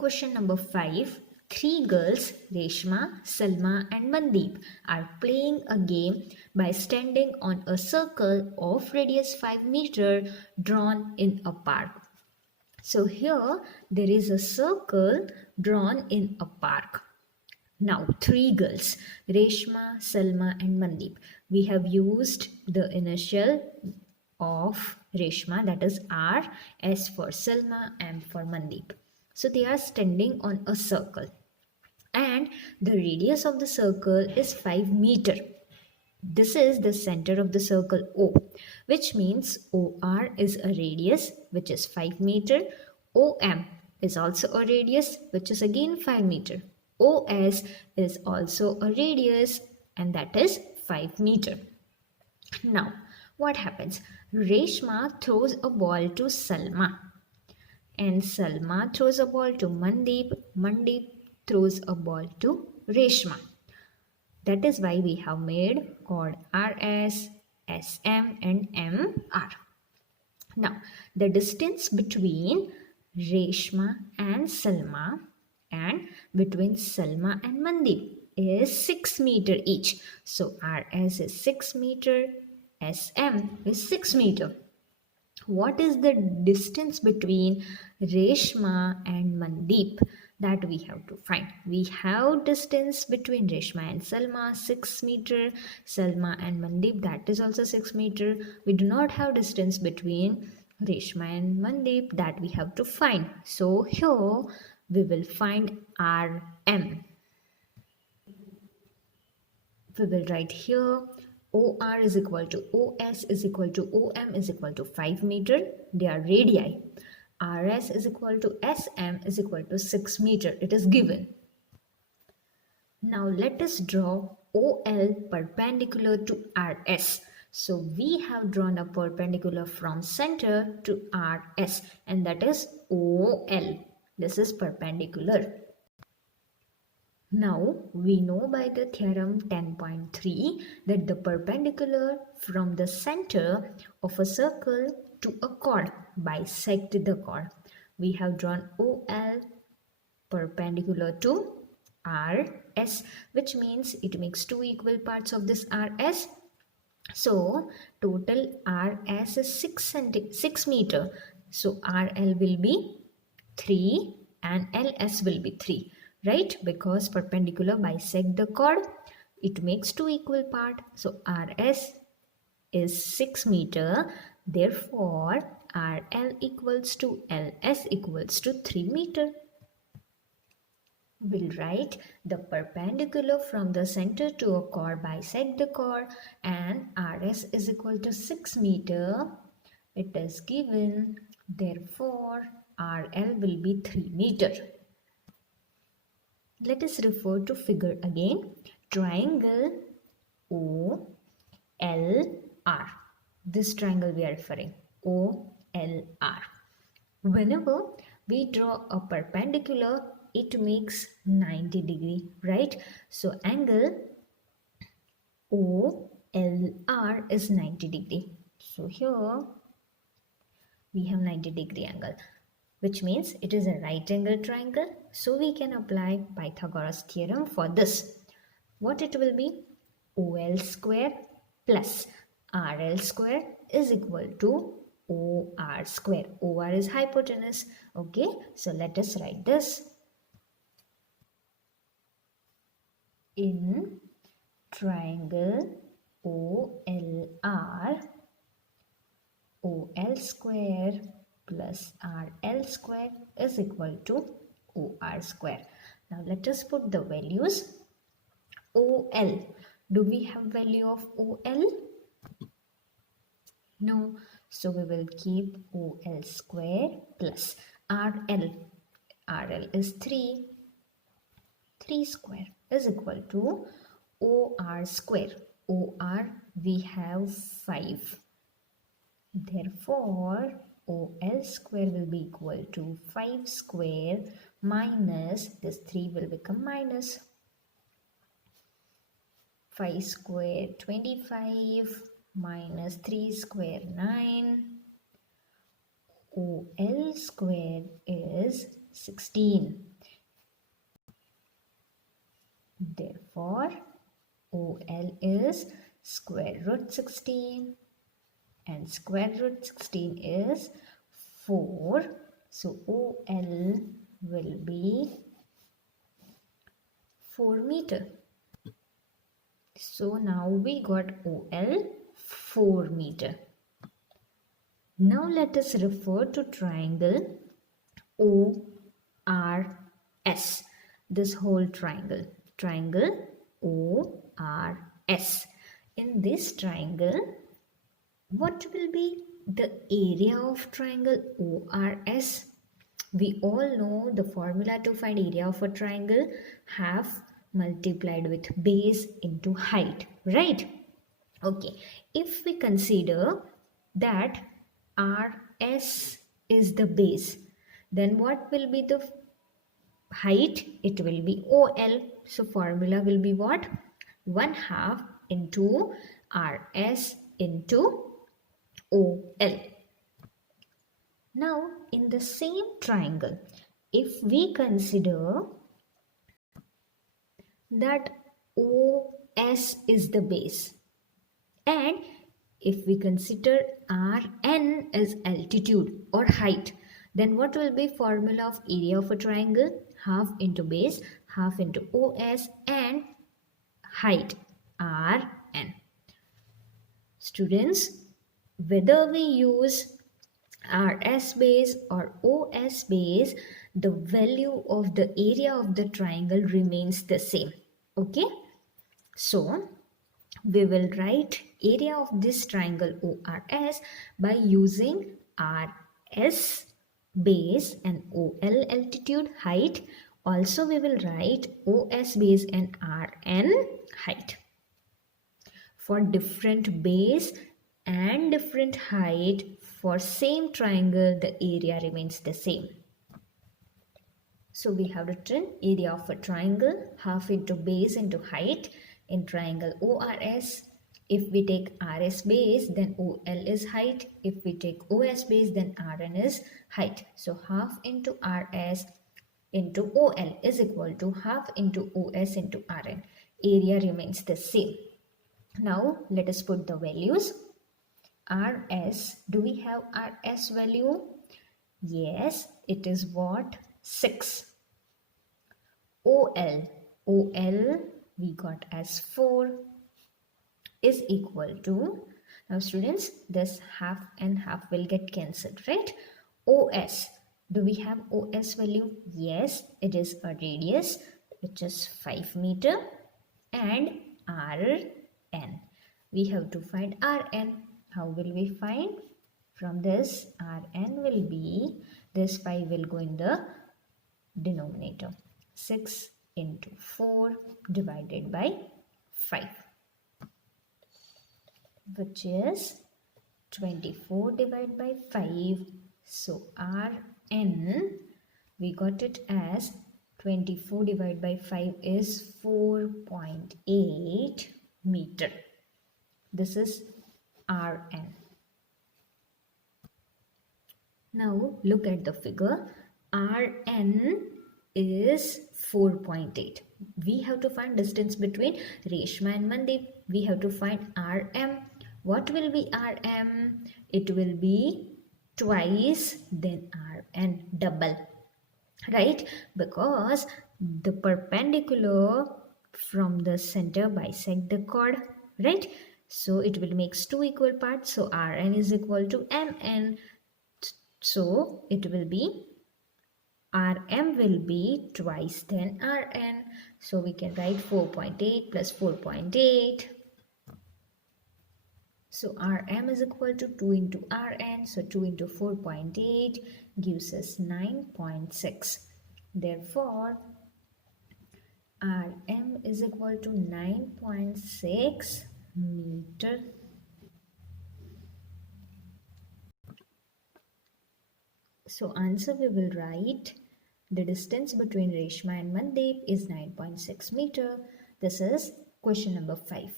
Question number 5. Three girls, Reshma, Salma and Mandeep, are playing a game by standing on a circle of radius 5 meter drawn in a park. So here there is a circle drawn in a park. Now three girls, Reshma, Salma and Mandeep. We have used the initial of Reshma, that is R, S for Salma, M for Mandeep. So they are standing on a circle and the radius of the circle is 5 meter. This is the center of the circle O, which means OR is a radius which is 5 meter. OM is also a radius which is again 5 meter. OS is also a radius and that is 5 meter. Now, what happens? Reshma throws a ball to Salma and Salma throws a ball to Mandeep. Mandeep throws a ball to Reshma. That is why we have made chord RS, SM and MR. Now, the distance between Reshma and Salma and between Salma and Mandeep is 6 meter each. So, RS is 6 meter, SM is 6 meter. What is the distance between Reshma and Mandeep? That we have to find. We have distance between Reshma and Salma 6 meter, Salma and Mandeep, that is also 6 meter. We do not have distance between Reshma and Mandeep, that we have to find. So here we will find RM. We will write here OR is equal to OS is equal to OM is equal to 5 meter. They are radii. RS is equal to SM is equal to 6 meter. It is given. Now let us draw OL perpendicular to RS. So we have drawn a perpendicular from center to RS and that is OL. This is perpendicular. Now we know by the theorem 10.3 that the perpendicular from the center of a circle to a chord bisect the chord. We have drawn OL perpendicular to RS, which means it makes two equal parts of this RS. So total RS is 6 meter. So RL will be 3 and LS will be 3. Right? Because perpendicular bisect the chord, it makes two equal part. So RS is 6 meter. Therefore, RL equals to LS equals to 3 meter. We'll write the perpendicular from the center to a chord bisect the chord and RS is equal to 6 meter. It is given. Therefore, RL will be 3 meter. Let us refer to figure again. Triangle OLR. This triangle we are referring. OLR. Whenever we draw a perpendicular, it makes 90 degree, right? So angle OLR is 90 degree. So here we have 90 degree angle, which means it is a right angle triangle. So we can apply Pythagoras theorem for this. What it will be? OL square plus RL square is equal to OR square. OR is hypotenuse. Okay, so let us write this. In triangle OLR, OL square plus RL square is equal to OR square. Now let us put the values. OL. Do we have value of OL? No. So we will keep OL square plus RL. RL is 3. 3 square is equal to OR square. OR we have 5. Therefore, OL square will be equal to 5 square minus this 3 will become minus 5 square 25 minus 3 square 9. OL square is 16. Therefore, OL is square root 16 and square root 16 is 4. So OL will be 4 meter. So now we got OL 4 meter. Now let us refer to triangle ORS. This whole triangle. Triangle ORS. In this triangle, what will be the area of triangle ORS? We all know the formula to find area of a triangle, half multiplied with base into height, right? Okay, if we consider that RS is the base, then what will be the height? It will be OL. So formula will be what? 1/2 into RS into OL. Now in the same triangle, if we consider that OS is the base, and if we consider Rn as altitude or height, then what will be formula of area of a triangle? Half into base, half into OS and height Rn. Students, whether we use RS base or OS base, the value of the area of the triangle remains the same. Okay, so we will write area of this triangle ORS by using RS base and OL altitude height. Also we will write OS base and RN height. For different base and different height for same triangle, the area remains the same. So we have written area of a triangle half into base into height in triangle ORS. If we take RS base, then OL is height. If we take OS base, then RN is height. So half into RS into OL is equal to half into OS into RN. Area remains the same. Now let us put the values. RS, do we have RS value? Yes, it is what? 6. OL we got as 4 is equal to, now students, this half and half will get cancelled, right? OS, do we have OS value? Yes, it is a radius which is 5 meter, and RN, we have to find RN. How will we find? From this, Rn will be, this 5 will go in the denominator. 6 into 4 divided by 5, which is 24 divided by 5. So Rn, we got it as 24 divided by 5 is 4.8 meter. This is Rn. Now look at the figure. Rn is 4.8. We have to find distance between Reshma and Mandeep. We have to find Rm. What will be Rm? It will be twice then Rn, double. Right? Because the perpendicular from the center bisect the chord. Right? So it will make 2 equal parts. So Rn is equal to Mn. So it will be, Rm will be twice than Rn. So we can write 4.8 plus 4.8. So Rm is equal to 2 into Rn. So 2 into 4.8 gives us 9.6. Therefore, Rm is equal to 9.6 meter. So answer we will write, the distance between Reshma and Mandeep is 9.6 meter. This is question number 5.